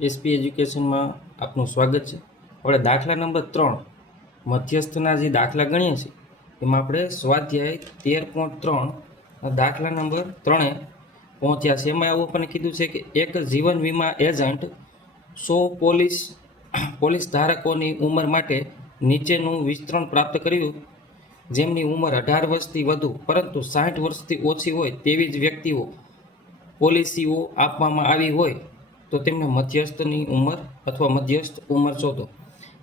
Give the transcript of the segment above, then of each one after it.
SP એજ્યુકેશનમાં આપનું સ્વાગત છે. આપણે દાખલા નંબર 3 મધ્યસ્થના જે દાખલા ગણીએ છીએ એમાં આપણે સ્વાધ્યાય 13.3 દાખલા નંબર 3 પહોંચ્યા છે. એમાં એવું આપણને કીધું છે કે એક જીવન વીમા એજન્ટ 100 પોલીસ ધારકોની ઉંમર માટે નીચેનું વિસ્તરણ પ્રાપ્ત કર્યું. જેમની ઉંમર 18 વર્ષથી વધુ પરંતુ 60 વર્ષથી ઓછી હોય તેવી જ વ્યક્તિઓ પોલિસીઓ આપવામાં આવી હોય તો તેમને મધ્યસ્થની ઉંમર અથવા મધ્યસ્થ ઉંમર શોધો.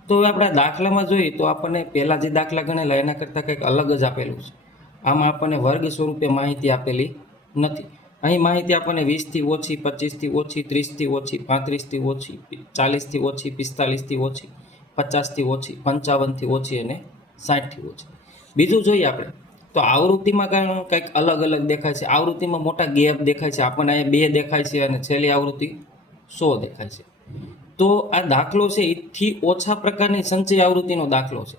તો હવે આપણા દાખલામાં જોઈએ તો આપણને પહેલાં જે દાખલા ગણેલા એના કરતાં કંઈક અલગ જ આપેલું છે. આમાં આપણને વર્ગ સ્વરૂપે માહિતી આપેલી નથી. અહીં માહિતી આપણને 20થી ઓછી, 25થી ઓછી, 30થી ઓછી, 35થી ઓછી, 40થી ઓછી, 45થી ઓછી, 50થી ઓછી, 55થી ઓછી અને 60થી ઓછી. બીજું જોઈએ આપણે તો આવૃત્તિમાં કંઈક અલગ અલગ દેખાય છે. આવૃત્તિમાં મોટા ગેપ દેખાય છે. આપણને અહીંયા 2 દેખાય છે અને છેલ્લી આવૃત્તિ 100 દેખાય છે. તો આ દાખલો છે એથી ઓછા પ્રકારની સંચય આવૃત્તિનો દાખલો છે.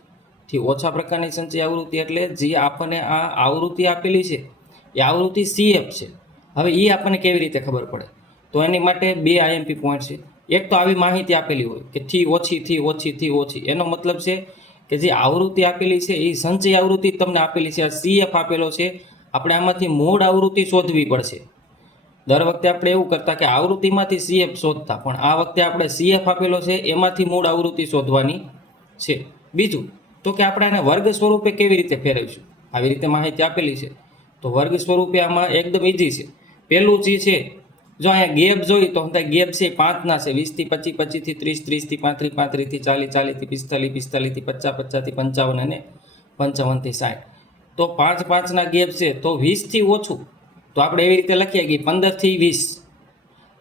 થી ઓછા પ્રકારની સંચય આવૃત્તિ એટલે જે આપણને આ આવૃત્તિ આપેલી છે એ આવૃત્તિ CF છે. હવે એ આપણને કેવી રીતે ખબર પડે? તો એની માટે 2 IMP પોઈન્ટ છે. એક તો આવી માહિતી આપેલી હોય કે થી ઓછી, થી ઓછી, થી ઓછી, એનો મતલબ છે કે જે આવૃત્તિ આપેલી છે એ સંચય આવૃત્તિ તમને આપેલી છે. આ CF આપેલો છે, આપણે આમાંથી મૂળ આવૃત્તિ શોધવી પડશે. દર વખતે આપણે એવું કરતા કે આવૃત્તિમાંથી CF શોધતા, પણ આ વખતે આપણે CF આપેલો છે એમાંથી મૂળ આવૃત્તિ શોધવાની છે. બીજું તો કે આપણે આને વર્ગ સ્વરૂપે કેવી રીતે ફેરવીશું? આવી રીતે માહિતી આપેલી છે તો વર્ગ સ્વરૂપે આમાં એકદમ ઇઝી છે. પહેલું જે છે, જો અહીંયા ગેપ જોઈએ તો ગેપ છે 5ના છે. 20થી 25, 25થી 30, 30થી 35, 35થી 40, 40થી 45, 45થી 50, 55 અને 55થી 60. તો 5 5ના ગેપ છે તો 20થી ઓછું તો આપણે એવી રીતે લખીએ કે 15થી 20.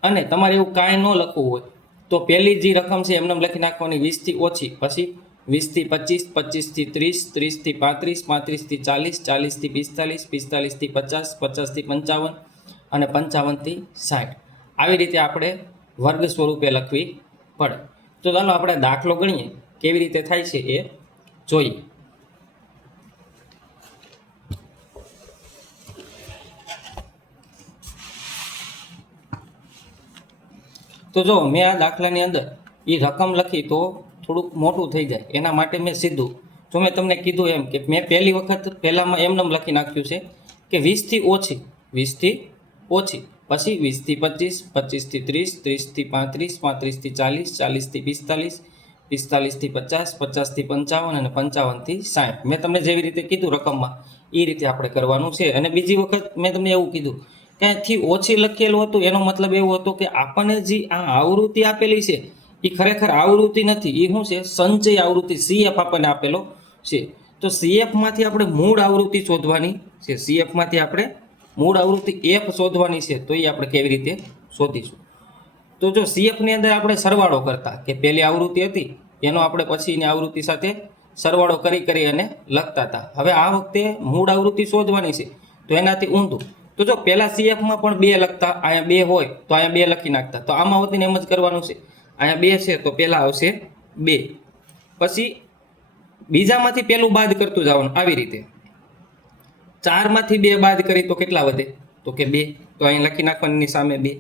અને તમારે એવું કાંઈ ન લખવું હોય તો પહેલી જે રકમ છે એમને લખી નાખવાની 20થી ઓછી, પછી 20થી 25, 25થી 30, 30થી 35, 35થી 40, 40થી 45, 45થી 50, 50થી 55 અને 55થી 60. આવી રીતે આપણે વર્ગ સ્વરૂપે લખવી પડે. તો ચાલો આપણે દાખલો ગણીએ કેવી રીતે થાય છે એ જોઈએ. તો જો મેં આ દાખલાની અંદર એ રકમ લખી તો થોડુંક મોટું થઈ જાય એના માટે મેં સીધું, જો મેં તમને કીધું એમ કે મેં પહેલી વખત પહેલાંમાં એમને લખી નાખ્યું છે કે 20થી ઓછી, 20થી ઓછી, પછી 20થી 25, 25થી 30, 30થી 35, 35થી 40, 40થી 45, 45થી 50, 50થી 55 અને 55થી 60. મેં તમને જેવી રીતે કીધું રકમમાં એ રીતે આપણે કરવાનું છે. અને બીજી વખત મેં તમને એવું કીધું ક્યાંથી ઓછી લખેલું હતું એનો મતલબ એવો હતો કે આપણને જે આ આવૃત્તિ આપેલી છે એ ખરેખર આવૃત્તિ નથી. એ શું છે? સંચય આવૃત્તિ CF આપણને આપેલો છે. તો CFમાંથી આપણે મૂળ આવૃત્તિ શોધવાની છે. CFમાંથી આપણે મૂળ આવૃત્તિ F શોધવાની છે. તો એ આપણે કેવી રીતે શોધીશું? તો જો CFની અંદર આપણે સરવાળો કરતા કે પહેલી આવૃત્તિ હતી એનો આપણે પછીની આવૃત્તિ સાથે સરવાળો કરી અને લખતા હતા. હવે આ વખતે મૂળ આવૃત્તિ શોધવાની છે તો એનાથી ઊંધું. તો જો પહેલા CFમાં પણ 2 લખતા, અહીંયા 2 હોય તો અહીંયા 2 લખી નાખતા. તો આમાં વતીને એમ જ કરવાનું છે. અહીંયા 2 છે તો પહેલાં આવશે 2, પછી બીજામાંથી પહેલું બાદ કરતું જવાનું. આવી રીતે 4માંથી 2 બાદ કરી તો કેટલા વધે? તો કે 2. તો અહીં લખી નાખવાની સામે 2.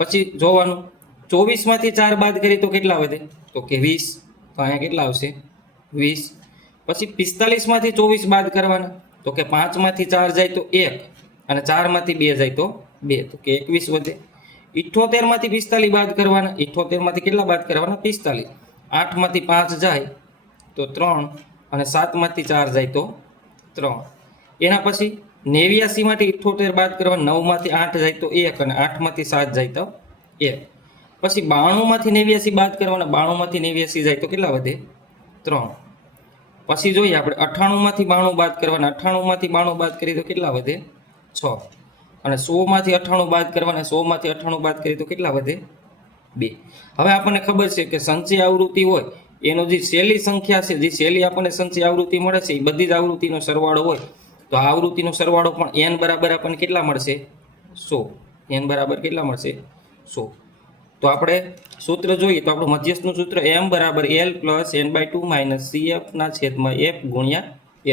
પછી જોવાનું 24માંથી 4 બાદ કરી તો કેટલા વધે? તો કે 20. તો અહીંયા કેટલા આવશે? 20. પછી 45માંથી 24 બાદ કરવાના તો કે 5માંથી 4 જાય તો 1 અને 4માંથી 2 જાય તો 2, તો કે 21 વધે. 78માંથી 45 બાદ કરવાના. 78માંથી કેટલા બાદ કરવાના? 45. 8માંથી 5 જાય તો 3 અને 7માંથી 4 જાય તો 3. એના પછી 89માંથી 78 બાદ કરવાના. 9માંથી 8 જાય તો 1 અને 8માંથી 7 જાય તો 1. પછી 92માંથી 89 બાદ કરવાના. 92માંથી 89 જાય તો કેટલા વધે? 3. પછી જોઈએ આપણે 98માંથી 92 બાદ કરવાના. 98માંથી 92 બાદ કરીએ તો કેટલા વધે? 6. અને 100માંથી 98 બાદ કરવાના. 100માંથી 98 બાદ કરીએ તો કેટલા વધે? 2. હવે આપણને ખબર છે કે સંચય આવૃત્તિ હોય એનો જે છેલ્લી સંખ્યા છે, જે છેલ્લી આપણને સંચય આવૃત્તિ મળે છે એ બધી જ આવૃત્તિનો સરવાળો હોય. તો આ આવૃત્તિનો સરવાળો પણ n બરાબર આપણને કેટલા મળશે? 100. n બરાબર કેટલા મળશે? 100. તો આપણે સૂત્ર જોઈએ તો આપણું મધ્યસ્થનું સૂત્ર m બરાબર l પ્લસ n/2 CF ના છેદમાં f ગુણ્યા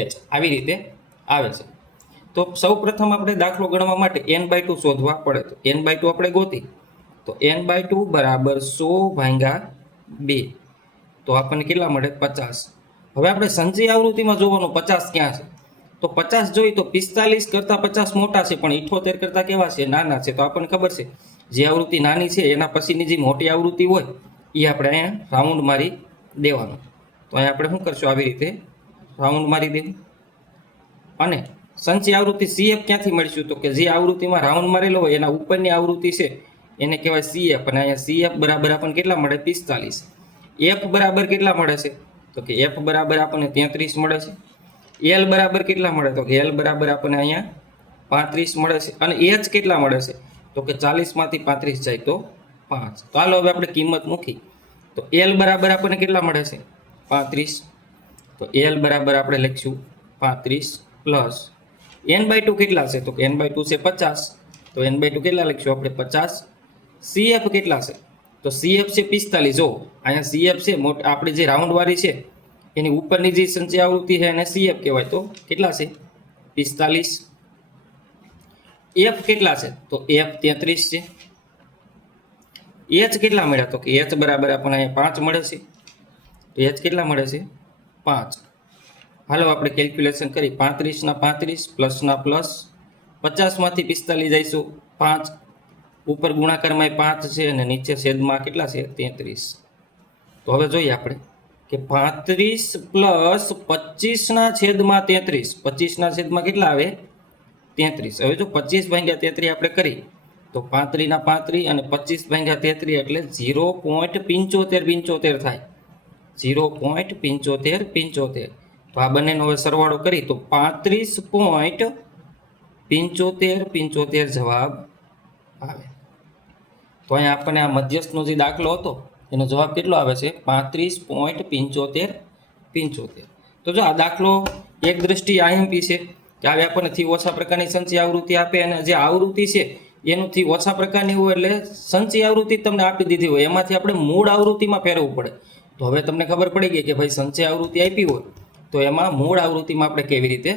h આવી રીતે આવે છે. તો સૌ પ્રથમ આપણે દાખલો ગણવા માટે n/2 શોધવા પડે. તો n/2 આપણે ગોતી તો n/2 બરાબર 100/2, તો આપણને કેટલા મળે 50. હવે આપણે સંચય આવૃત્તિમાં જોવાનું 50 ક્યાં છે, તો 50 જોઈએ તો 45 કરતાં 50 મોટા છે, પણ 78 કરતાં કેવા છે, નાના છે. તો આપણને ખબર છે જે આવૃત્તિ નાની છે એના પછીની જે મોટી આવૃત્તિ હોય એ આપણે અહીંયા રાઉન્ડ મારી દેવાનું. તો અહીંયા આપણે શું કરશું, આવી રીતે રાઉન્ડ મારી દેવું. અને સંચય આવૃત્તિ CF ક્યાંથી મળીશું, તો કે જે આવૃત્તિમાં રાઉન્ડ મારેલો હોય એના ઉપરની આવૃત્તિ છે એને કહેવાય CF, અને અહીંયા CF બરાબર આપણને કેટલા મળે 45. F બરાબર કેટલા મળે છે, તો કે F બરાબર આપણને 33 મળે છે. L બરાબર કેટલા મળે, તો કે L બરાબર આપણને અહીંયા 35 મળે છે. અને H કેટલા મળે છે, તો કે 40 માંથી 35 જાય તો 5. તો હાલો હવે આપણે કિંમત મૂકી, તો L બરાબર આપણને કેટલા મળે છે 35. તો L બરાબર આપણે લખીશું 35 પ્લસ n/2 કેટલા છે, તો કે n/2 છે 50. તો n/2 કેટલા લખીશું આપણે 50. CF કેટલા છે, તો CF છે 45. જો અહીંયા CF છે આપણે જે રાઉન્ડ વાળી છે એની ઉપરની જે સંચય આવૃત્તિ છે એને CF કહેવાય. તો કેટલા છે 45. F કેટલા છે, તો F 33 છે. H કેટલા મળ્યા, તો કે H બરાબર આપણને અહીંયા 5 મળે છે. તો H કેટલા મળે છે 5. હાલો આપણે કેલ્ક્યુલેશન કરી, 35 ના 35 પ્લસના પ્લસ, 50 માંથી 45 જઈશું 5, ઉપર ગુણાકારમાં 5 છે અને નીચે છેદમાં કેટલા છે 33. તો હવે જોઈએ આપણે કે 35 પ્લસ 25 ના છેદમાં 33, 25 ના છેદમાં કેટલા આવે 33. હવે જો 25/33 આપણે કરી તો 35 ના 35 અને 25/33 એટલે 0.7575 થાય, 0.7575. તો આ બંનેનો હવે સરવાળો કરી તો 35.7575 જવાબ આવે. તો અહીંયા આપણને આ મધ્યસ્થનો જે દાખલો હતો એનો જવાબ કેટલો આવે છે 35.7575. તો જો આ દાખલો એક દ્રષ્ટિએ IMP છે કે હવે આપણને થી ઓછા પ્રકારની સંચય આવૃત્તિ આપે અને જે આવૃત્તિ છે એનું થી ઓછા પ્રકારની હોય એટલે સંચય આવૃત્તિ તમને આપી દીધી હોય એમાંથી આપણે મૂળ આવૃત્તિમાં ફેરવવું પડે. તો હવે તમને ખબર પડી ગઈ કે ભાઈ સંચય આવૃત્તિ આપી હોય તો એમાં મૂળ આવૃત્તિમાં આપણે કેવી રીતે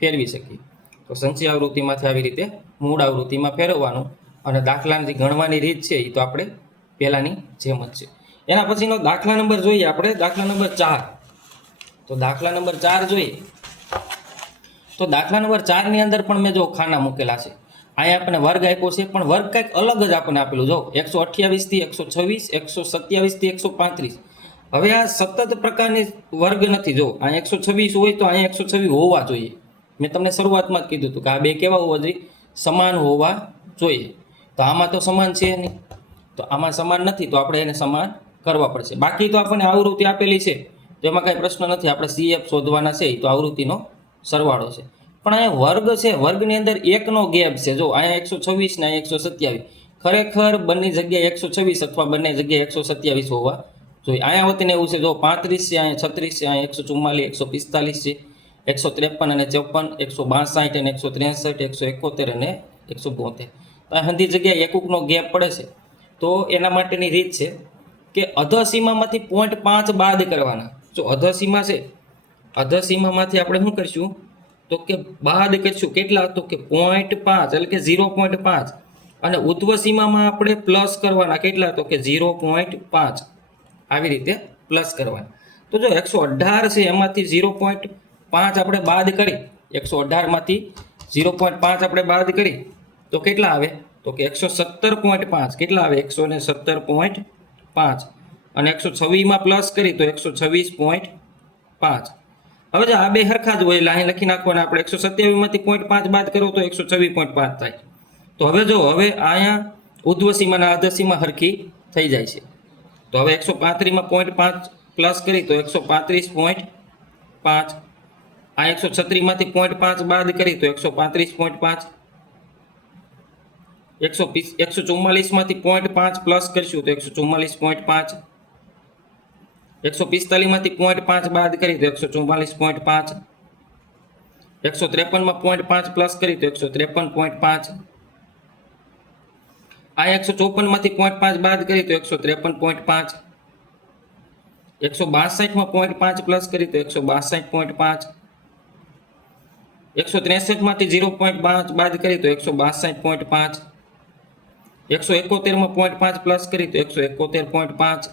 ફેરવી શકીએ. તો સંચય આવૃત્તિમાંથી આવી રીતે મૂળ આવૃત્તિમાં ફેરવવાનું અને દાખલાની ગણવાની રીત છે એ તો આપણે પહેલાંની જેમ જ છે. એના પછીનો દાખલા નંબર જોઈએ આપણે, દાખલા નંબર 4. તો દાખલા નંબર 4 જોઈએ તો દાખલા નંબર 4 ની અંદર પણ મેં જો ખાના મૂકેલા છે. અહીંયા આપણને વર્ગ આપ્યો છે પણ વર્ગ કંઈક અલગ જ આપણને આપેલું. જો 128 થી 126, 127 થી 135. હવે આ સતત પ્રકારની વર્ગ નથી. જો અહીંયા 126 હોય તો અહીંયા 126 હોવા જોઈએ. મેં તમને શરૂઆતમાં જ કીધું હતું કે આ બે કેવા હોવા જોઈએ, સમાન હોવા જોઈએ. તો આમાં તો સમાન છે નહીં, તો આમાં સમાન નથી તો આપણે એને સમાન કરવા પડશે. બાકી તો આપણને આવૃત્તિ આપેલી છે તો એમાં કાંઈ પ્રશ્ન નથી, આપણે CF શોધવાના છે તો આવૃત્તિનો સરવાળો છે. પણ અહીંયા વર્ગ છે, વર્ગની અંદર એકનો ગેપ છે. જો અહીંયા 126 ને અહીંયા 127, ખરેખર બંને જગ્યાએ 126 અથવા બંને જગ્યાએ 127 હોવા જોઈએ. અહીંયા વતીને એવું છે, જો 35 છે, અહીંયા 36 છે, અહીંયા 144, 145 છે, 153 અને 54, 162 અને 163, 171 અને 172. હંધી જગ્યાએ એકુકનો ગેપ પડે છે. તો એના માટેની રીત છે કે અધસીમામાંથી 0.5 બાદ કરવાના. જો અધસીમા છે, અધસીમામાંથી આપણે શું કરીશું તો કે બાદ કરીશું કેટલા, તો કે 0.5 એટલે કે 0.5 અને ઉધ્વ સીમામાં આપણે પ્લસ કરવાના કેટલા, તો કે 0.5 આવી રીતે પ્લસ કરવાના. તો જો 118 છે એમાંથી 0.5 આપણે બાદ કરી, 118 માંથી 0.5 આપણે બાદ કરી તો કેટલા આવે, તો કે 117.5. કેટલા આવે 117.5 અને 126 માં પ્લસ કરી તો 126.5. હવે જો આ બે હરખા જ હોય એટલે અહીં લખી નાખવાના આપણે. 127 માંથી 0.5 બાદ કરો તો 126.5 થાય. તો હવે જો હવે અહીંયા ઉધ્વ સીમાના અધર સીમા હરખી થઈ જાય છે. તો હવે 135 માં 0.5 પ્લસ કરી તો 135.5. આ 136 માંથી 0.5 બાદ કરી તો 135.5. 144 માંથી 0.5 પ્લસ કરીશું તો 144.5. 145 માંથી 0.5 બાદ કરી તો 144.5. 153 માં 0.5 પ્લસ કરી તો 153.5. આ 154 માંથી 0.5 બાદ કરી તો 153.5. 162 માં 0.5 પ્લસ કરી તો 162.5. 163 માંથી 0.5 બાદ કરી તો 162.5. 171 0.5 પ્લસ કરી તો 171.5,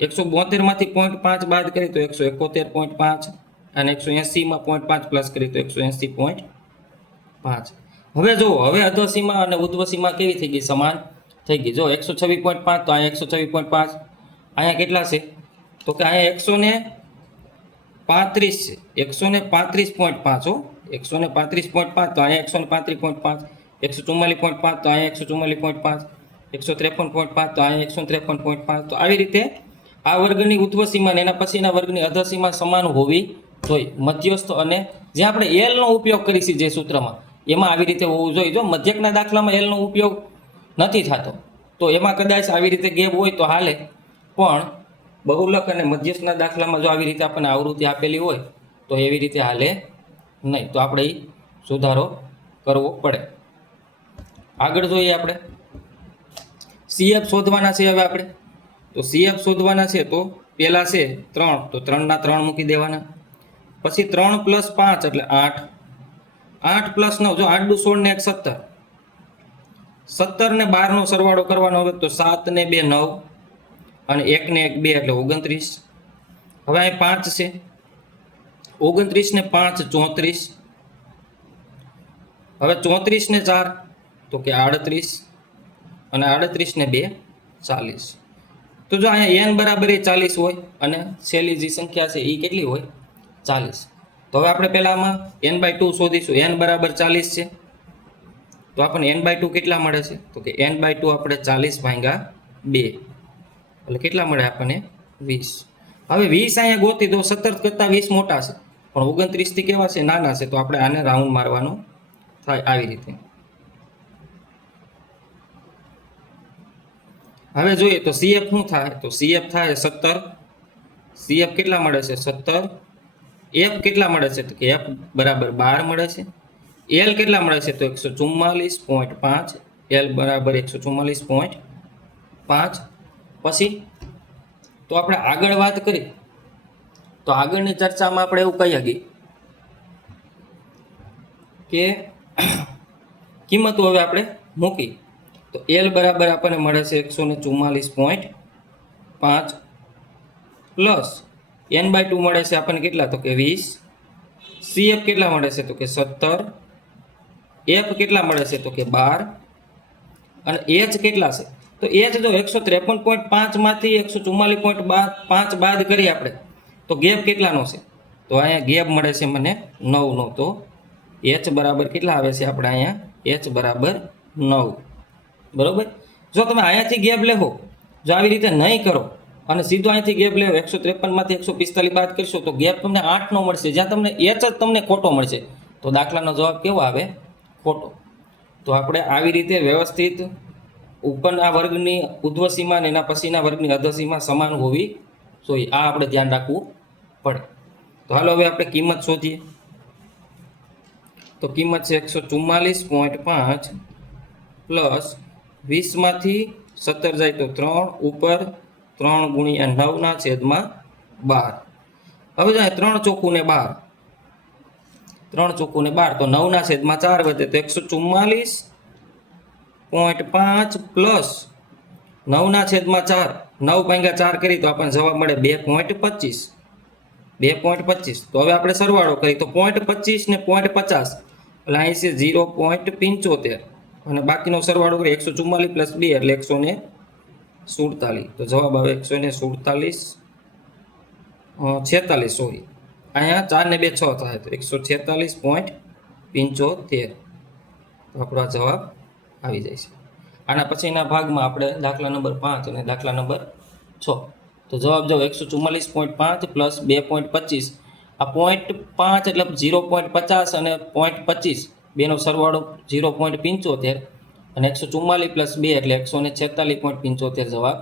172 માંથી 0.5 બાદ કરી તો 171.5 અને 180 માં 0.5 પ્લસ કરી તો 180.5. હવે જુઓ, હવે અધોસીમા અને ઉધ્વસીમા કેવી થઈ ગઈ? સમાન થઈ ગઈ. જો 126.5 તો અહીંયા 126.5, અહીંયા કેટલા છે? તો કે અહીંયા 135 છે, 135.5 હો, 135.5 તો અહીંયા 135.5, 144.5 તો અહીંયા 144.5, 153.5 તો અહીંયા 153.5. તો આવી રીતે આ વર્ગની ઉધ્વસીમા અને એના પછીના વર્ગની અધોસીમા સમાન હોવી જોઈએ. મધ્યસ્થ અને જે આપણે એલનો ઉપયોગ કરીશું જે સૂત્રમાં, એમાં આવી રીતે હોવું જોઈએ. જો મધ્યકના દાખલામાં એલનો ઉપયોગ નથી થતો તો એમાં કદાચ આવી રીતે ગેપ હોય તો હાલે, પણ બહુલક અને મધ્યસ્થના દાખલામાં જો આવી રીતે આપણને આવૃત્તિ આપેલી હોય તો એવી રીતે હાલે નહીં. તો આપણે એ સુધારો કરવો પડે. આગળ જોઈએ આપણે CF શોધવાના છે. હવે આપણે તો CF શોધવાના છે તો પહેલાં છે 3, તો 3ના 3 મૂકી દેવાના. પછી 3 + 5 એટલે 8, 8 + 9, જો 8 × 16 ને 1 17, 17 ને 12 નો સરવાળો કરવાનો હવે તો 7 ને 2 9 અને 1 ને 1 2 એટલે 29. હવે અહીં 5 છે, 29 ને 5 34, હવે 34 ને 4 તો કે 38 અને 38 ને 2 40. તો જો અહીંયા n બરાબર એ 40 હોય અને છેલ્લી જે સંખ્યા છે એ કેટલી હોય? 40. તો હવે આપણે પહેલામાં n/2 શોધીશું. n બરાબર 40 છે તો આપણને n/2 કેટલા મળે છે? તો કે n/2 આપણે 40/2 એટલે કેટલા મળે આપણને? 20. હવે 20 અહીંયા ગોતી દો. 17 કરતાં 20 મોટા છે પણ 29 થી કેવા છે? નાના છે. તો આપણે આને રાઉન્ડ મારવાનું થાય આવી રીતે. હવે જોઈએ તો CF શું થાય? તો CF થાય 17. CF કેટલા મળે છે? 17. F કેટલા મળે છે? તો કે F બરાબર 12 મળે છે. L કેટલા મળે છે? તો 144.5. L બરાબર 144.5. પછી તો આપણે આગળ વાત કરી તો આગળની ચર્ચામાં આપણે એવું કહી શકીએ કે કિંમતો હવે આપણે મૂકી તો L બરાબર આપણને મળે છે 144.5 પ્લસ n/2 મળે છે આપણને કેટલા? તો કે 20. CF કેટલા મળે છે? તો કે 17. F કેટલા મળે છે? તો કે 12. અને H કેટલા છે? તો H જો 153.5 માંથી 144.5 બાદ કરીએ આપણે તો ગેપ કેટલાનો છે? તો અહીંયા ગેપ મળે છે મને 9 નો. તો H બરાબર કેટલા આવે છે આપણે અહીંયા? H બરાબર 9. બરોબર. જો તમે અહીંયાથી ગેપ લેવો, જો આવી રીતે નહીં કરો અને સીધો અહીંથી ગેપ લેવો 153 માંથી 145 બાદ કરશો તો ગેપ તમને 8 નો મળશે, જ્યાં તમને H જ તમને ખોટો મળશે. તો દાખલાનો જવાબ કેવો આવે? ખોટો. તો આપણે આવી રીતે વ્યવસ્થિત ઉપરના વર્ગની ઉધ્વસીમા અને એના પછીના વર્ગની અધોસીમા સમાન હોવી જોઈએ. આ આપણે ધ્યાન રાખવું પડે. તો હાલો હવે આપણે કિંમત શોધીએ. તો કિંમત છે 144.5 પ્લસ 20 માંથી 17 જાય તો 3 ઉપર 3 × 9/12. હવે જાય 3 ચોખ્ખું ને 12, 3 ચોખ્ખું ને 12 તો 9/4 વધે તો 144.5 પ્લસ 9/4, 9/4 કરી તો આપણને જવાબ મળે 2.25. 2.25. તો હવે આપણે સરવાળો કરી તો 0.25 ને 0.50 એટલે અહીં છે 0.75 અને બાકીનો સરવાળો કરી 144 + 2 એટલે 147. તો જવાબ આવે 147, 46 સોરી, અહીંયા 4 ને 2 6 થાય તો 146.75. તો આપણો આ જવાબ આવી જાય છે. આના પછીના ભાગમાં આપણે દાખલા નંબર 5 અને દાખલા નંબર 6. તો જવાબ જો 144.5 પ્લસ 2.25, આ 0.5 એટલે 0.50 અને 0.25 બેનો સરવાળો 0.75 અને 144 + 2 એટલે 146.75 જવાબ